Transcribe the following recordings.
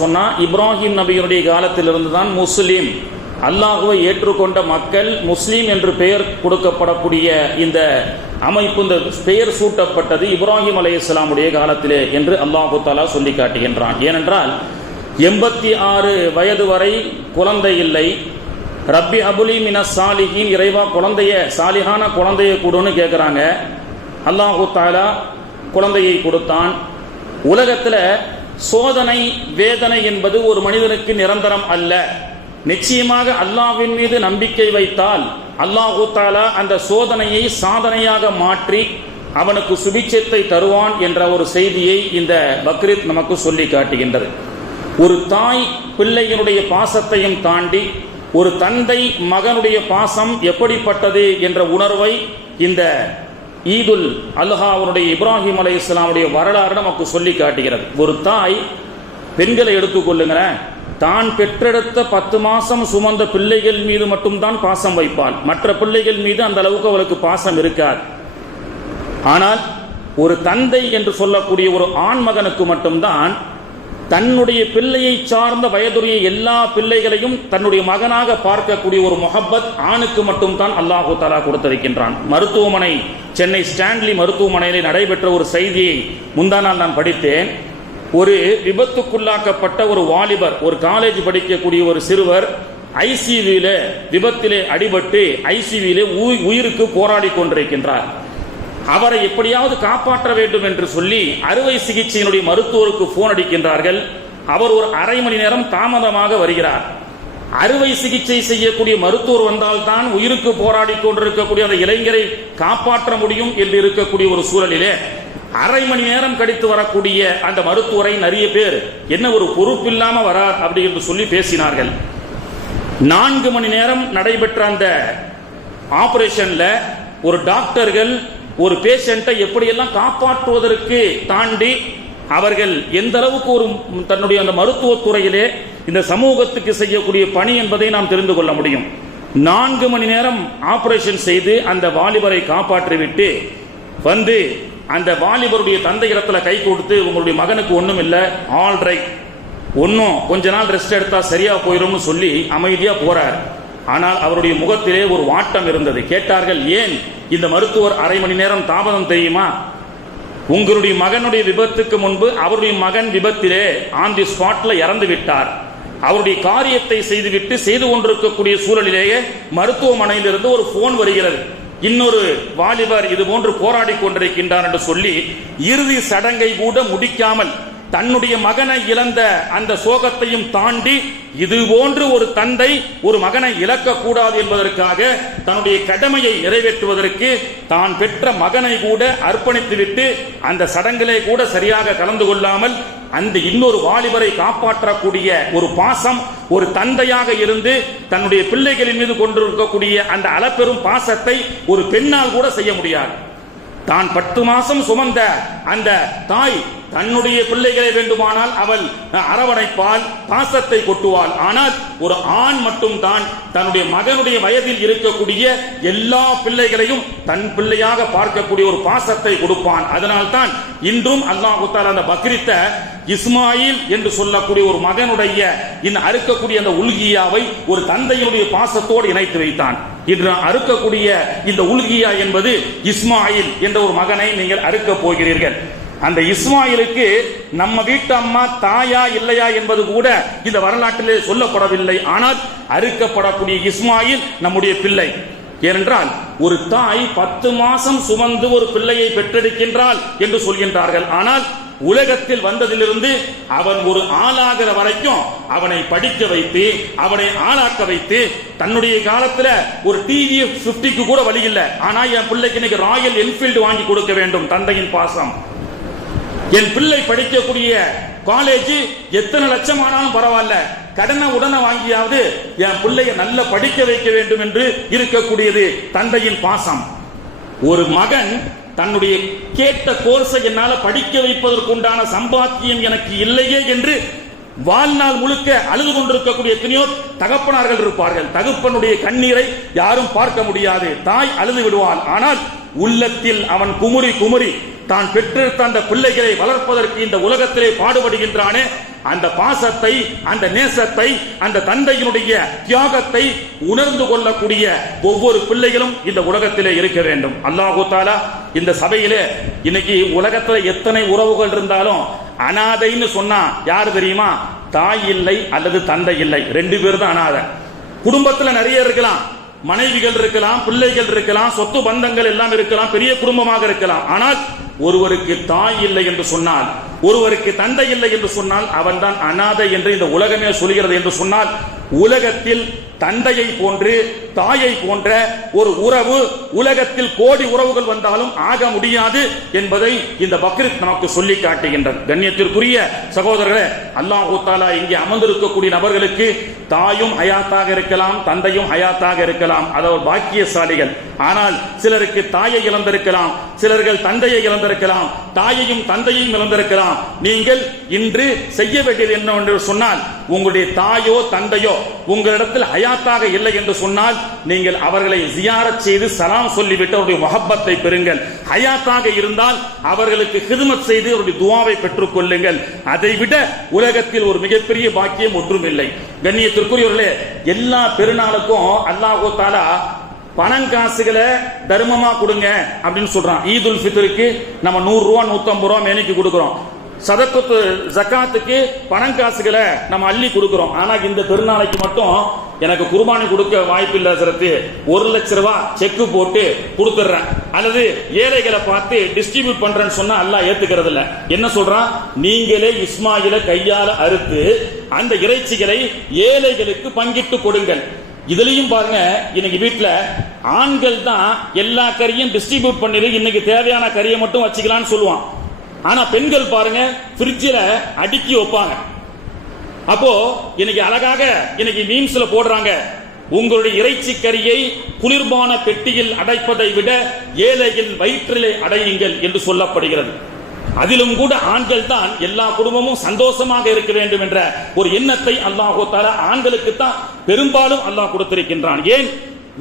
சொன்னா இப்ராஹிம் நபியினுடைய காலத்திலிருந்து தான் முஸ்லீம். அல்லாஹுவை ஏற்றுக்கொண்ட மக்கள் முஸ்லீம் என்று பெயர் கொடுக்கப்படக்கூடிய இந்த அமைப்பு இந்த பெயர் சூட்டப்பட்டது இப்ராஹிம் அலை இஸ்லாமுடைய காலத்திலே என்று அல்லாஹு தாலா சொல்லி காட்டுகின்றான் ஏனென்றால் எண்பத்தி ஆறு வயது வரை குழந்தை இல்லை. ரப்பி அபுலி மின சாலிஹின் இறைவா குழந்தைய சாலிஹான குழந்தைய கொடுன்னு கேட்குறாங்க அல்லாஹு தாலா குழந்தையை கொடுத்தான். உலகத்தில் சோதனை வேதனை என்பது ஒரு மனிதனுக்கு நிரந்தரம் அல்ல. நிச்சயமாக அல்லாஹ்வின் மீது நம்பிக்கை வைத்தால் அல்லாஹு தாலா அந்த சோதனையை சாதனையாக மாற்றி அவனுக்கு சுபிச்சத்தை தருவான் என்ற ஒரு செய்தியை இந்த பக்ரீத் நமக்கு சொல்லி காட்டுகின்றது. ஒரு தாய் பிள்ளையினுடைய பாசத்தையும் தாண்டி ஒரு தந்தை மகனுடைய பாசம் எப்படிப்பட்டது என்ற உணர்வை இந்த ஈதுல் அல்ஹா அவருடைய இப்ராஹிம் அலை இஸ்லாமுடைய வரலாறு நமக்கு சொல்லி காட்டுகிறது. ஒரு தாய் பெண்களை எடுத்துக்கொள்ளுங்களேன் தான் பெற்றெடுத்த பத்து மாசம் சுமந்த பிள்ளைகள் மீது மட்டும்தான் பாசம் வைப்பாள். மற்ற பிள்ளைகள் மீது அந்த அளவுக்கு அவளுக்கு பாசம் இருக்காது. ஆனால் ஒரு தந்தை என்று சொல்லக்கூடிய ஒரு ஆண் மகனுக்கு மட்டும்தான் தன்னுடைய பிள்ளையை சார்ந்த வயதுடைய எல்லா பிள்ளைகளையும் தன்னுடைய மகனாக பார்க்கக்கூடிய ஒரு முகப்பத் ஆணுக்கு மட்டும்தான் அல்லாஹு தலா கொடுத்திருக்கின்றான். மருத்துவமனை சென்னை ஸ்டான்லி மருத்துவமனையில் நடைபெற்ற ஒரு செய்தியை முந்தா நாள் நான் படித்தேன். ஒரு விபத்துக்குள்ளாக்கப்பட்ட ஒரு வாலிபர் ஒரு காலேஜ் படிக்கக்கூடிய ஒரு சிறுவர் ஐசிவியில விபத்திலே அடிபட்டு ஐசிவியிலே உயிருக்கு போராடி கொண்டிருக்கின்றார். அவரை எப்படியாவது காப்பாற்ற வேண்டும் என்று சொல்லி அறுவை சிகிச்சையினுடைய மருத்துவருக்கு போன் அடிக்கின்றார்கள். அவர் ஒரு அரை மணி நேரம் தாமதமாக வருகிறார். அறுவை சிகிச்சை செய்யக்கூடிய மருத்துவர் வந்தால்தான் உயிருக்கு போராடி கொண்டிருக்கக்கூடிய அந்த இளைஞரை காப்பாற்ற முடியும் என்று இருக்கக்கூடிய ஒரு சூழலிலே அரை மணி நேரம் கழித்து வரக்கூடிய அந்த மருத்துவரை நிறைய பேர் என்ன ஒரு பொறுப்பில்லாம வரார் அப்படி என்று சொல்லி பேசினார்கள். நான்கு மணி நேரம் நடைபெற்ற அந்த ஆபரேஷன்ல ஒரு டாக்டர்கள் ஒரு பேஷண்ட்டை எப்படியெல்லாம் காப்பாற்றுவதற்கு தாண்டி அவர்கள் எந்த அளவுக்கு ஒரு தன்னுடைய அந்த மருத்துவத்துறையிலே இந்த சமூகத்துக்கு செய்யக்கூடிய பணி என்பதை நாம் தெரிந்து கொள்ள முடியும். நான்கு மணி நேரம் ஆபரேஷன் செய்து அந்த வாலிபரை காப்பாற்றிவிட்டு வந்து அந்த வாலிபருடைய தந்தை இடத்துல கை கொடுத்து உங்களுடைய மகனுக்கு ஒன்றும் இல்லை ஆல் ரைட் ஒன்றும் கொஞ்ச நாள் ரெஸ்ட் எடுத்தா சரியா போயிடும்னு சொல்லி அமைதியாக போறார். ஆனால் அவருடைய முகத்திலே ஒரு வாட்டம் இருந்தது. கேட்டார்கள் ஏன் இந்த மருத்துவர் அரை மணி நேரம் தாமதம் தெரியுமா? உங்களுடைய மகனுடைய விபத்துக்கு முன்பு அவருடைய மகன் விபத்திலே ஆன் தி ஸ்பாட்ல இறந்து விட்டார். அவருடைய காரியத்தை செய்துவிட்டு செய்து கொண்டிருக்கக்கூடிய சூழலிலேயே மருத்துவமனையிலிருந்து ஒரு போன் வருகிறது. இன்னொரு வாலிபர் இது போன்று போராடி கொண்டிருக்கின்றார் என்று சொல்லி இறுதி சடங்கை கூட முடிக்காமல் தன்னுடைய மகனை இழந்த அந்த சோகத்தையும் தாண்டி இது போன்று ஒரு தந்தை ஒரு மகனை இழக்கக்கூடாது என்பதற்காக தன்னுடைய கடமையை நிறைவேற்றுவதற்கு தான் பெற்ற மகனை கூட அர்ப்பணித்துவிட்டு அந்த சடங்கிலே கூட சரியாக கலந்து கொள்ளாமல் அந்த இன்னொரு வாலிபரை காப்பாற்றக்கூடிய ஒரு பாசம் ஒரு தந்தையாக இருந்து தன்னுடைய பிள்ளைகளின் மீது கொண்டிருக்கக்கூடிய அந்த அளப்பெரும் பாசத்தை ஒரு பெண்ணால் கூட செய்ய முடியாது. தான் பத்து மாசம் சுமந்த அந்த தாய் தன்னுடைய பிள்ளைகளை வேண்டுமானால் அவள் அரவணைப்பால் பாசத்தை கொட்டுவாள். ஆனால் ஒரு ஆண் மட்டும் தான் தன்னுடைய மகனுடைய வயதில் இருக்கக்கூடிய எல்லா பிள்ளைகளையும் தன் பிள்ளையாக பார்க்கக்கூடிய ஒரு பாசத்தை கொடுப்பான். அதனால் தான் இன்றும் அல்லாஹு அந்த பக்ரித்த இஸ்மாயில் என்று சொல்லக்கூடிய ஒரு மகனுடைய இந்த அறுக்கக்கூடிய அந்த உல்கியாவை ஒரு தந்தையினுடைய பாசத்தோடு இணைத்து வைத்தான். இன்று அறுக்கக்கூடிய இந்த உல்கியா என்பது இஸ்மாயில் என்ற ஒரு மகனை நீங்கள் அறுக்க போகிறீர்கள். அந்த இஸ்மாயிலுக்கு நம்ம வீட்டு அம்மா தாயா இல்லையா என்பது கூட இந்த வரலாற்றிலே சொல்லப்படவில்லை. ஆனால் அறுக்கப்படக்கூடிய இஸ்மாயில் நம்முடைய பிள்ளை. ஏனென்றால் ஒரு தாய் பத்து மாசம் சுமந்து ஒரு பிள்ளையை பெற்றெடுக்கின்றாள் என்று சொல்கின்றார்கள். ஆனால் உலகத்தில் வந்ததிலிருந்து அவன் ஒரு ஆளாகிற வரைக்கும் அவனை படிக்க வைத்து அவனை ஆளாக்க வைத்து தன்னுடைய காலத்துல ஒரு டிவி பிப்டிக்கு கூட வழி இல்லை. ஆனா என் பிள்ளைக்கு இன்னைக்கு ராயல் என்ஃபீல்டு வாங்கி கொடுக்க வேண்டும் தந்தையின் பாசம். என் பிள்ளை படிக்கக்கூடிய காலேஜ் எத்தனை லட்சம் ஆனாலும் பரவாயில்ல. கடனை உடனே வாங்கியாவது என் பிள்ளைய நல்ல படிக்க வைக்க வேண்டும் என்று இருக்கக்கூடியது தந்தையின் பாசம். ஒரு மகன் தன்னுடைய கேட்ட கோர்ஸை என்னால படிக்க வைப்பதற்குண்டான சம்பாத்தியம் எனக்கு இல்லையே என்று வாழ்நாள் முழுக்க அழுது கொண்டிருக்கக்கூடிய எத்தனையோ தகப்பனார்கள் இருப்பார்கள். தகப்பனுடைய கண்ணீரை யாரும் பார்க்க முடியாது. தாய் அழுது விடுவாள். ஆனால் உள்ளத்தில் அவன் குமுறி குமுறி தான் பெற்று தந்த பிள்ளைகளை வளர்ப்பதற்கு இந்த உலகத்திலே பாடுபடுகின்றானே அந்த பாசத்தை அந்த நேசத்தை அந்த தந்தையினுடைய தியாகத்தை உணர்ந்து கொள்ளக்கூடிய ஒவ்வொரு பிள்ளைகளும் இந்த உலகத்திலே இருக்க வேண்டும். அல்லாஹு தாலா இந்த சபையிலே இன்னைக்கு உலகத்துல எத்தனை உறவுகள் இருந்தாலும் அனாதைன்னு சொன்னா யாரு தெரியுமா? தாய் இல்லை அல்லது தந்தை இல்லை. ரெண்டு பேர் தான் அனாதை. குடும்பத்துல நிறைய இருக்கலாம். மனைவிகள் இருக்கலாம் பிள்ளைகள் இருக்கலாம் சொத்து பந்தங்கள் எல்லாம் இருக்கலாம் பெரிய குடும்பமாக இருக்கலாம். ஆனால் ஒருவருக்கு தாய் இல்லை என்று சொன்னால் ஒருவருக்கு தந்தை இல்லை என்று சொன்னால் அவன்தான் அனாதை என்று இந்த உலகமே சொல்கிறது என்று சொன்னால் உலகத்தில் தந்தையை போன்று தாயை போன்ற ஒரு உறவு உலகத்தில் கோடி உறவுகள் வந்தாலும் ஆக முடியாது என்பதை இந்த பக்ரீத் நமக்கு சொல்லி காட்டுகின்றது. கண்ணியத்திற்குரிய சகோதரர்களே அல்லாஹூ தாலா இங்கே அமர்ந்திருக்கக்கூடிய நபர்களுக்கு தாயும் ஹயாத்தாக இருக்கலாம் தந்தையும் ஹயாத்தாக இருக்கலாம். அதாவது பாக்கியசாலிகள். ஆனால் சிலருக்கு தாயை இழந்திருக்கலாம் சிலர்கள் தந்தையை இழந்திருக்கலாம் தாயையும் தந்தையையும் இழந்திருக்கலாம். நீங்கள் இன்று செய்ய வேண்டியது என்னவென்று சொன்னால் உங்களுடைய தாயோ தந்தையோ உங்களிடத்தில் ஹயாத்தாக இல்லை என்று சொன்னால் நீங்கள் அவர்களை ஜியாரத் செய்து சலாம் சொல்லிவிட்டு அவருடைய மொஹப்பத்தை பெறுங்கள். ஹயாத்தாக இருந்தால் அவர்களுக்கு ஹிதுமத் செய்து அவருடைய துவாவை பெற்றுக் கொள்ளுங்கள் அதை விட உலகத்தில் ஒரு மிகப்பெரிய பாக்கியம் ஒன்றும் இல்லை கண்ணியத்திற்குரியவர்களே எல்லா பெருநாளுக்கும் அல்லாஹோ தாலா பணம் காசுகளை தர்மமா கொடுங்க அப்படின்னு சொல்றான். ஈதுல் ஃபித்ருக்கு நம்ம நூறு ரூபா நூத்தம்பது ரூபா மேனிக்கு கொடுக்கிறோம். சதக்கத்து ஜக்காத்துக்கு பணம் காசுகளை நம்ம அள்ளி கொடுக்கிறோம். ஆனா இந்த பெருநாளைக்கு மட்டும் எனக்கு குர்பானி கொடுக்க வாய்ப்பு இல்லை சிறத்து ஒரு லட்ச ரூபாய் செக்கு போட்டு கொடுத்துட்றேன். அல்லது ஏழைகளை பார்த்து டிஸ்ட்ரிபியூட் பண்றேன்னு சொன்னா எல்லாம் ஏத்துக்கிறது இல்ல. என்ன சொல்றான்? நீங்களே இஸ்மாயில கையால அறுத்து அந்த இறைச்சிகளை ஏழைகளுக்கு பங்கிட்டு கொடுங்கள். இதுலயும் பாருங்க இன்னைக்கு வீட்டுல ஆண்கள் தான் எல்லா கறியும் டிஸ்ட்ரிபியூட் பண்ணிடு இன்னைக்கு தேவையான கறியை மட்டும் வச்சுக்கலாம்னு சொல்லுவான். ஆனா பெண்கள் பாருங்க ஃப்ரிட்ஜில் அடுக்கி வைப்பாங்க. அப்போ இன்னைக்கு அழகாக இன்னைக்கு மீம்ஸ்ல போடுறாங்க. உங்களுடைய இறைச்சி கறியை குளிர்பான பெட்டியில் அடைப்பதை விட ஏழைகள் வயிற்றிலே அடையுங்கள் என்று சொல்லப்படுகிறது. அதிலும் கூட ஆண்கள் தான் எல்லா குடும்பமும் சந்தோஷமாக இருக்க வேண்டும் என்ற ஒரு எண்ணத்தை அல்லாஹோ தாலா ஆண்களுக்கு தான் பெரும்பாலும் அல்லாஹ் கொடுத்திருக்கின்றான். ஏன்?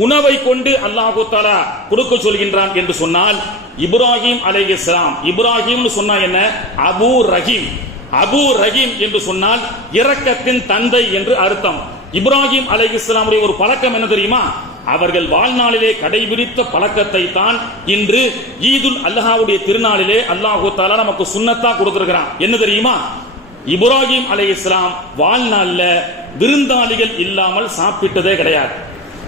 உணவை கொண்டு அல்லாஹு தாலா கொடுக்க சொல்கின்றான் என்று சொன்னால் இப்ராஹிம் அலை இஸ்லாம் இப்ராஹிம் சொன்னா என்ன? அபு ரஹீம். அபு ரஹீம் என்று சொன்னால் இரக்கத்தின் தந்தை என்று அர்த்தம். இப்ராஹிம் அலை இஸ்லாமுடைய ஒரு பழக்கம் என்ன தெரியுமா? அவர்கள் வாழ்நாளிலே கடைபிடித்த பழக்கத்தை தான் இன்று ஈதுல் அல்லாஹாவுடைய திருநாளிலே அல்லாஹு தாலா நமக்கு சுண்ணத்தா கொடுத்திருக்கிறான். என்ன தெரியுமா? இப்ராஹிம் அலை இஸ்லாம் வாழ்நாள்ல விருந்தாளிகள் இல்லாமல் சாப்பிட்டதே கிடையாது.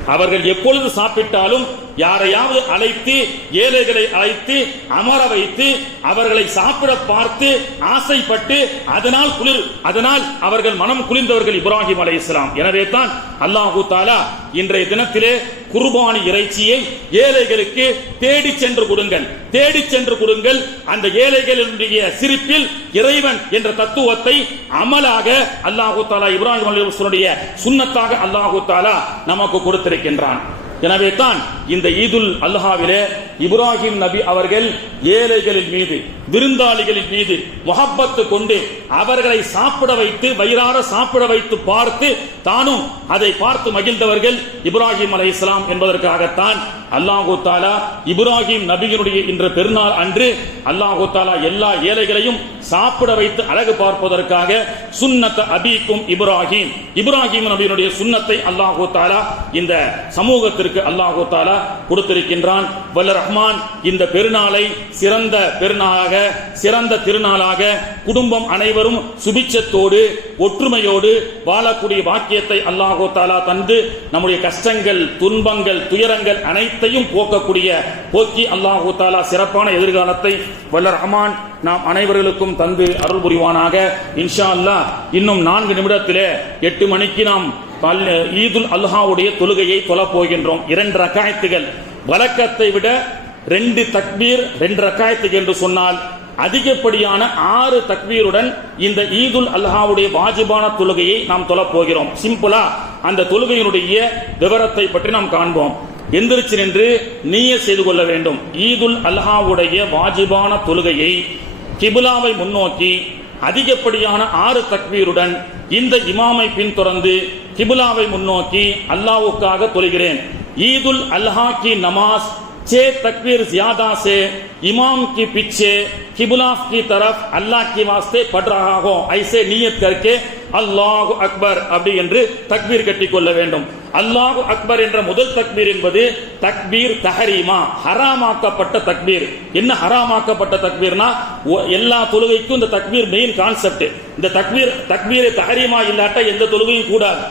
அவர்கள் எப்பொழுது சாப்பிட்டாலும் யாரையாவது அழைத்து ஏழைகளை அழைத்து அமர வைத்து அவர்களை சாப்பிட பார்த்து ஆசைப்பட்டு அதனால் குளிர் அதனால் அவர்கள் மனம் குளிர்ந்தவர்கள் இப்ராஹிம் அலை இஸ்லாம் எனவே தான் அல்லாஹு தாலா இன்றைய தினத்திலே குர்பானி இறைச்சியை ஏழைகளுக்கு தேடி சென்று கொடுங்கள். தேடி சென்று கொடுங்கள். அந்த ஏழைகளுடைய சிரிப்பில் இறைவன் என்ற தத்துவத்தை அமலாக அல்லாஹு தாலா இப்ராஹிம் அலி சுன்னத்தாக அல்லாஹு தாலா நமக்கு கொடுத்திருக்கின்றான். எனவே தான் இந்த ஈதுல் அல்ஹாவிலே இப்ராஹிம் நபி அவர்கள் ஏழைகளின் மீது விருந்தாளிகளின் மீது முகப்பத்து கொண்டு அவர்களை சாப்பிட வைத்து வயிறார சாப்பிட வைத்து பார்த்து தானும் அதை பார்த்து மகிழ்ந்தவர்கள் இப்ராஹிம் அலை இஸ்லாம் என்பதற்காகத்தான் அல்லாஹூ தாலா இப்ராஹிம் நபியினுடைய இன்று பெருநாள் அன்று அல்லாஹூ தாலா எல்லா ஏழைகளையும் சாப்பிட வைத்து அழகு பார்ப்பதற்காக சுன்னத்த அபிக்கும் இப்ராஹிம். இப்ராஹிம் நபியினுடைய சுன்னத்தை அல்லாஹூ தாலா இந்த சமூகத்திற்கு அல்லாஹூ தாலா கொடுத்திருக்கின்றான். வல்ல ரஹ்மான் இந்த பெருநாளை சிறந்த பெருநாளாக சிறந்த திருநாளாக குடும்பம் அனைவரும் சுபிச்சத்தோடு ஒற்றுமையோடு வாழக்கூடிய வாக்கியத்தை அல்லாஹு தாலா தந்து நம்முடைய கஷ்டங்கள் துன்பங்கள் துயரங்கள் அனைத்தையும் போக்கக்கூடிய போக்கி அல்லாஹு தாலா சிறப்பான எதிர்காலத்தை வல்ல ரஹ்மான் நாம் அனைவர்களுக்கும் தந்து அருள் புரிவானாக. இன்ஷா அல்லாஹ் இன்னும் நான்கு நிமிடத்திலே எட்டு மணிக்கு நாம் ஈதுல் அல்ஹாவுடைய தொழுகையை தொழப் போகின்றோம். இரண்டு ரக்காயத்துகள். வழக்கத்தை விட ரெண்டு தக்பீர் ரெண்டு ரக்காயத்துக்கு என்று சொன்னால் அதிகப்படியான ஆறு தக்வீருடன் இந்த ஈதுல் அல்ஹாவுடைய வாஜிபான தொழுகையை நாம் தொழப் போகிறோம். சிம்பிளா அந்த தொழுகையினுடைய விவரத்தை பற்றி நாம் காண்போம். எந்திரிச்சு நின்று நீய செய்து கொள்ள வேண்டும். ஈதுல் அல்ஹாவுடைய வாஜிபான தொழுகையை கிபுலாவை முன்னோக்கி அதிகப்படியான ஆறு தக்வீருடன் இந்த இமாமை பின்தொடர்ந்து கிபுலாவை முன்னோக்கி அல்லாவுக்காக தொழுகிறேன். ஈதுல் அல்ஹாக்கி நமாஸ் छह तकबीर ज्यादा से इमाम के पीछे किबला की तरफ अल्लाह के वास्ते पढ़ रहा हो ऐसे नियत करके அல்லாஹ் அக்பர் அப்படி என்று தக்பீர் கட்டிக்கொள்ள வேண்டும் அல்லாஹ் அக்பர் என்ற முதல் தக்பீர் என்பது தக்பீர் தஹரீமா ஹராமாக்கப்பட்ட தக்பீர் என்ன ஹராமாக்கப்பட்ட தக்பீர்னா ஒ- எல்லா தொழுகைக்கும் இந்த தக்பீர் மெயின் கான்செப்ட் இந்த தக்பீர் தக்பீர் தஹரீமா இல்லாட்டா எந்த தொழுகையும் கூடாது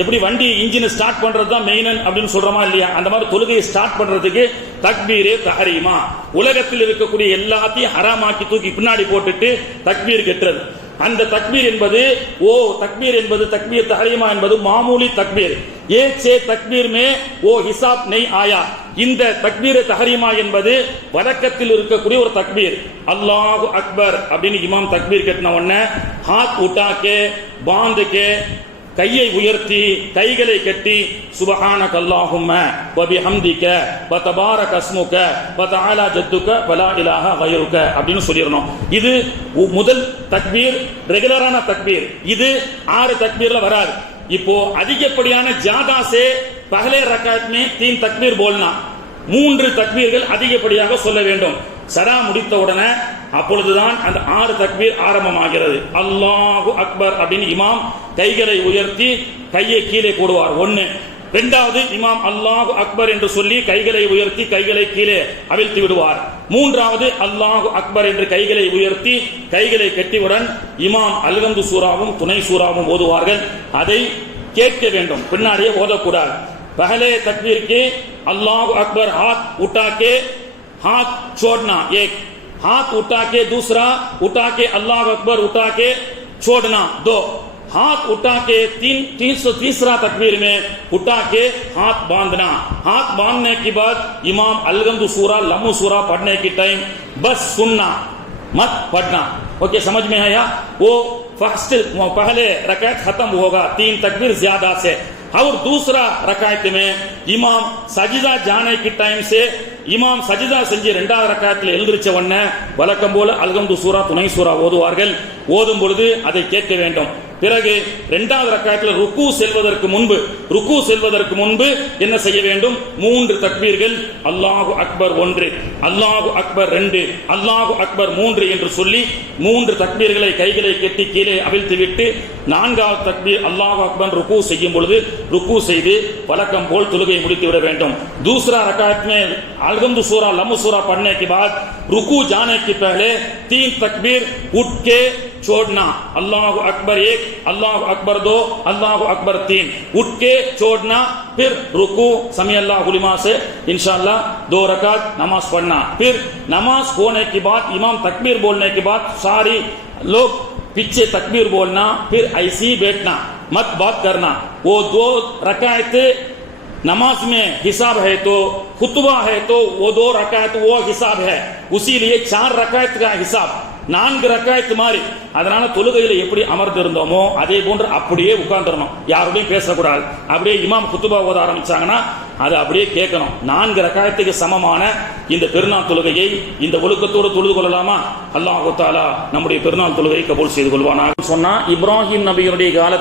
எப்படி வண்டி இன்ஜினை ஸ்டார்ட் பண்றது தான் மெயின் அப்படின்னு சொல்றோமா இல்லையா? அந்த மாதிரி தொழுகையை ஸ்டார்ட் பண்றதுக்கு தக்பீரே தஹரீமா. உலகத்தில் இருக்கக்கூடிய எல்லாத்தையும் ஹராமாக்கி தூக்கி பின்னாடி போட்டுட்டு தக்பீர் கட்டுறது. அந்த தக்பீர் என்பது ஓ தக்பீர் என்பது தக்பீர் தஹரீமா என்பது மாமூலி தக்பீர். ஏ சே தக்பீர் மே ஓ ஹிசாப் நெய் ஆயா? இந்த தக்பீர் தஹரீமா என்பது வழக்கத்தில் இருக்கக்கூடிய ஒரு தக்பீர். அல்லாஹு அக்பர் அப்படின்னு இமாம் தக்பீர் கட்டின உடனே ஹாத் உட்டாக்கே பாந்துக்கே கையை உயர்த்தி கைகளை கட்டி சுபஹான கல்லாஹும்ம வபி ஹம்திக்க வ தபாரக கஸ்முக்க வ தஆலா ஜத்துக்க பலா இலாக வயிறுக்க அப்படின்னு சொல்லிடணும். இது உ- முதல் தக்பீர் ரெகுலரான தக்பீர். இது ஆறு தக்பீர்ல வராது. இப்போ அதிகப்படியான ஜாதாசே பகலே ரக்காத் மே தீன் தக்பீர் போல்னா மூன்று தக்பீர்கள் அதிகப்படியாக சொல்ல வேண்டும். சரா முடித்த உடனே அப்பொழுதுதான் அந்த ஆறு தக்பீர் ஆரம்பமாகிறது. அல்லாஹு அக்பர் அப்படின்னு இமாம் கைகளை உயர்த்தி கையை கீழே போடுவார். ஒன்று இரண்டாவது இமாம் அல்லாஹு அக்பர் என்று சொல்லி கைகளை உயர்த்தி கைகளை கீழே அவிழ்த்து விடுவார். மூன்றாவது அல்லாஹு அக்பர் என்று கைகளை உயர்த்தி கைகளை கட்டிவுடன் இமாம் அல்கந்து சூறாவும் துணை சூறாவும் ஓதுவார்கள். அதை கேட்க வேண்டும். பின்னாடியே ஓதக்கூடாது. பஹலே தக்பீருக்கு அல்லாஹு அக்பர் ஹாத் உட்டாக்கே ஹாத் சோட்னா ஏக். हाथ उठा के दूसरा, उठा के अल्लाह अकबर, उठा के छोड़ना, दो। हाथ उठा के तीन तीन सौ तीसरा तकबीर में उठा के हाथ बांधना। हाथ बांधने के बाद इमाम अलगंद सूरा लम्बू सूरा पढ़ने की टाइम, बस सुनना, मत पढ़ना। ओके समझ में आया? वो फ़र्स्ट पहले रकात खत्म होगा, तीन तकबीर ज़्यादा से। और दूसरा रकायत में இமாம் சஜிதா ஜானை கி டைம் சே இமாம் சஜிதா செஞ்சு ரெண்டாவது ரக்காயத்தில் எழுந்திருச்ச உடனே வழக்கம் போல அல்கம்து சூரா துணை சூரா ஓதுவார்கள் ஓதும் பொழுது அதை கேட்க வேண்டும் பிறகு இரண்டாவது ரக்காயத்தில் ருக்கு செல்வதற்கு முன்பு ருக்கு செல்வதற்கு முன்பு என்ன செய்ய வேண்டும் மூன்று தக்பீர்கள் அல்லாஹு அக்பர் ஒன்று அல்லாஹு அக்பர் ரெண்டு அல்லாஹு அக்பர் மூன்று என்று சொல்லி மூன்று தக்பீர்களை கைகளை கெட்டி கீழே அவிழ்த்து விட்டு நான்காவது தக்பீர் அல்லாஹு அக்பர் ருக்கு செய்யும் பொழுது ருக்கு செய்து வழக்கம் போல் தொழுகை முடித்து விட வேண்டும் दूसरा रकात में अलगमद सूरा लम्ब सूरा पढ़ने के बाद रुकू जाने के पहले तीन तकबीर उठ के छोड़ना। अल्लाह को अकबर एक, अल्लाह को अकबर दो, अल्लाह को अकबर तीन। उठ के छोड़ना, फिर रुकू समी अल्लाह से इंशाल्लाह दो रकात नमाज़ पढ़ना। फिर नमाज़ होने के बाद, इमाम तकबीर बोलने के बाद, सारी लोग पीछे तकबीर बोलना, फिर ऐसी बैठना, मत बात करना। वो दो रकायत, नमाज़ में हिसाब है तो खुतबा है तो वो दो रकायत, वो हिसाब है। उसी लिए चार रकायत का हिसाब। நான்கு ரக்காயத்து மாதிரி. அதனால தொழுகையில எப்படி அமர்ந்து இருந்தோமோ அதே போன்று அப்படியே உட்கார்ந்துடணும். யாரோடையும் பேசக்கூடாது. அப்படியே இமாம் குத்துபா ஓத ஆரம்பிச்சாங்கன்னா அதை அப்படியே கேட்கணும். நான்கு ரக்காயத்துக்கு சமமான இந்த பெருநாள் தொழுகையை இந்த ஒழுக்கத்தோடு தொழுது கொள்ளலாமா? அல்லாஹு தாலா நம்முடைய பெருநாள் தொழுகையை கபூல் செய்து கொள்வானா சொன்னா இப்ராஹிம் நபியினுடைய காலத்தில்